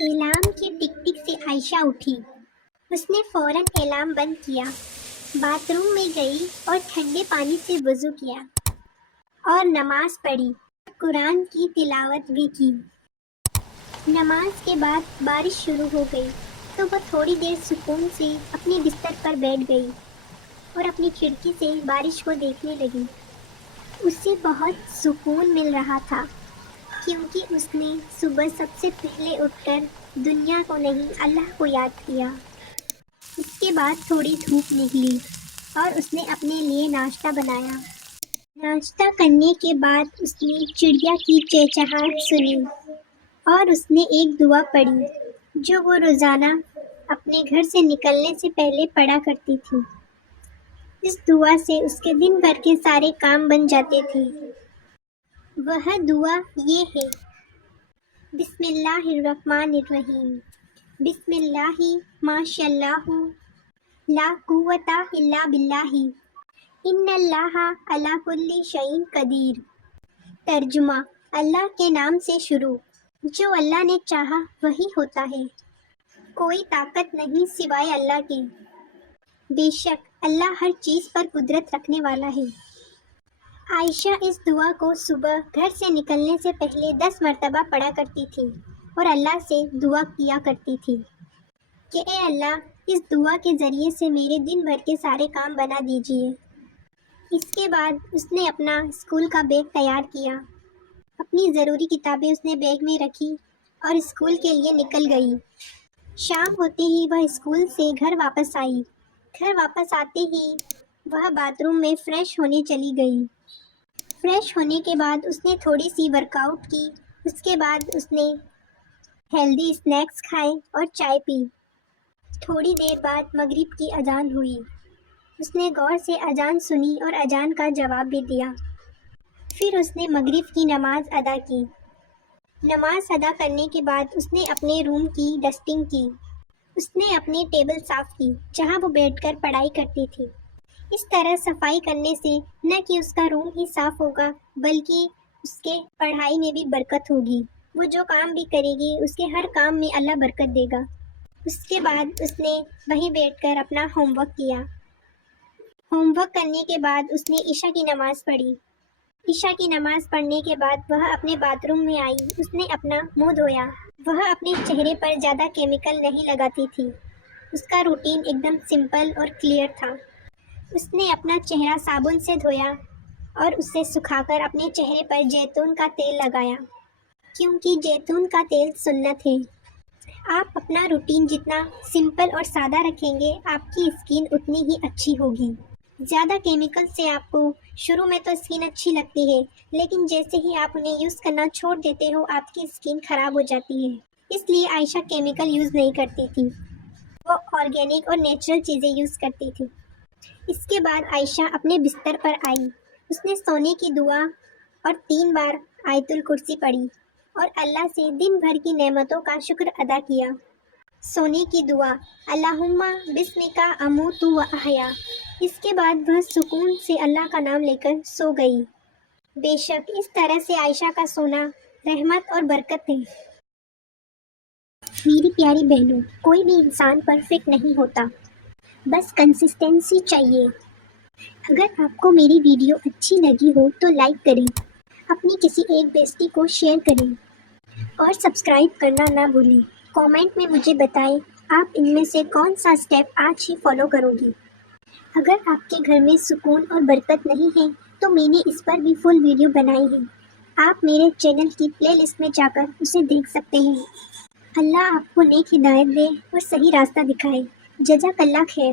Alarm کی ٹک ٹک سے عائشہ اٹھی۔ اس نے فوراً الارم بند کیا، باتھ روم میں گئی اور ٹھنڈے پانی سے وضو کیا اور نماز پڑھی، قرآن کی تلاوت بھی کی۔ نماز کے بعد بارش شروع ہو گئی تو وہ تھوڑی دیر سکون سے اپنی بستر پر بیٹھ گئی اور اپنی کھڑکی سے بارش کو دیکھنے لگی۔ اسے بہت سکون مل رہا تھا کیونکہ اس نے صبح سب سے پہلے اٹھ کر دنیا کو نہیں اللہ کو یاد کیا۔ اس کے بعد تھوڑی دھوپ نکلی اور اس نے اپنے لیے ناشتہ بنایا۔ ناشتہ کرنے کے بعد اس نے چڑیا کی چہچہاہٹ سنی اور اس نے ایک دعا پڑھی جو وہ روزانہ اپنے گھر سے نکلنے سے پہلے پڑھا کرتی تھی۔ اس دعا سے اس کے دن بھر کے سارے کام بن جاتے تھے۔ وہ دعا یہ ہے: بسم اللہ الرحمن الرحیم، بسم اللہ ماشاء اللہ لا قوت الا باللہ، ان اللہ علی کل شیء قدیر۔ ترجمہ: اللہ کے نام سے شروع، جو اللہ نے چاہا وہی ہوتا ہے، کوئی طاقت نہیں سوائے اللہ کے، بے شک اللہ ہر چیز پر قدرت رکھنے والا ہے۔ عائشہ اس دعا کو صبح گھر سے نکلنے سے پہلے 10 مرتبہ پڑھا کرتی تھی اور اللہ سے دعا کیا کرتی تھی کہ اے اللہ، اس دعا کے ذریعے سے میرے دن بھر کے سارے کام بنا دیجیے۔ اس کے بعد اس نے اپنا اسکول کا بیگ تیار کیا۔ اپنی ضروری کتابیں اس نے بیگ میں رکھی اور اسکول کے لیے نکل گئی۔ شام ہوتے ہی وہ اسکول سے گھر واپس آئی۔ گھر واپس آتے ہی وہ باتھ روم میں فریش ہونے چلی گئی۔ فریش ہونے کے بعد اس نے تھوڑی سی ورک آؤٹ کی۔ اس کے بعد اس نے ہیلدی اسنیکس کھائے اور چائے پی۔ تھوڑی دیر بعد مغرب کی اذان ہوئی۔ اس نے غور سے اذان سنی اور اذان کا جواب بھی دیا۔ پھر اس نے مغرب کی نماز ادا کی۔ نماز ادا کرنے کے بعد اس نے اپنے روم کی ڈسٹنگ کی۔ اس نے اپنی ٹیبل صاف کی جہاں وہ بیٹھ کر پڑھائی کرتی تھی۔ اس طرح صفائی کرنے سے نہ کہ اس کا روم ہی صاف ہوگا بلکہ اس کے پڑھائی میں بھی برکت ہوگی۔ وہ جو کام بھی کرے گی اس کے ہر کام میں اللہ برکت دے گا۔ اس کے بعد اس نے وہیں بیٹھ کر اپنا ہوم ورک کیا۔ ہوم ورک کرنے کے بعد اس نے عشاء کی نماز پڑھی۔ عشاء کی نماز پڑھنے کے بعد وہ اپنے باتھ روم میں آئی۔ اس نے اپنا منہ دھویا۔ وہ اپنے چہرے پر زیادہ کیمیکل نہیں لگاتی تھی۔ اس کا روٹین ایک دم سمپل اور کلیئر تھا۔ اس نے اپنا چہرہ صابن سے دھویا اور اسے سکھا کر اپنے چہرے پر زیتون کا تیل لگایا کیونکہ زیتون کا تیل سنت ہے۔ آپ اپنا روٹین جتنا سمپل اور سادہ رکھیں گے آپ کی اسکن اتنی ہی اچھی ہوگی۔ زیادہ کیمیکل سے آپ کو شروع میں تو اسکن اچھی لگتی ہے لیکن جیسے ہی آپ انہیں یوز کرنا چھوڑ دیتے ہو آپ کی اسکن خراب ہو جاتی ہے۔ اس لیے عائشہ کیمیکل یوز نہیں کرتی تھی، وہ آرگینک اور نیچرل چیزیں یوز کرتی تھی۔ اس کے بعد عائشہ اپنے بستر پر آئی۔ اس نے سونے کی دعا اور 3 بار آیت الکرسی پڑھی اور اللہ سے دن بھر کی نعمتوں کا شکر ادا کیا۔ سونے کی دعا: اللہم بسمک اموت و احیا۔ اس کے بعد وہ سکون سے اللہ کا نام لے کر سو گئی۔ بے شک اس طرح سے عائشہ کا سونا رحمت اور برکت ہے۔ میری پیاری بہنوں، کوئی بھی انسان پرفیکٹ نہیں ہوتا، بس کنسسٹنسی چاہیے۔ اگر آپ کو میری ویڈیو اچھی لگی ہو تو لائک کریں، اپنی کسی ایک بیسٹی کو شیئر کریں اور سبسکرائب کرنا نہ بھولیں۔ کامنٹ میں مجھے بتائیں آپ ان میں سے کون سا سٹیپ آج ہی فالو کرو گی۔ اگر آپ کے گھر میں سکون اور برکت نہیں ہے تو میں نے اس پر بھی فل ویڈیو بنائی ہے، آپ میرے چینل کی پلے لسٹ میں جا کر اسے دیکھ سکتے ہیں۔ اللہ آپ کو نیک ہدایت دے اور صحیح راستہ دکھائے۔ جزاک اللہ خیر۔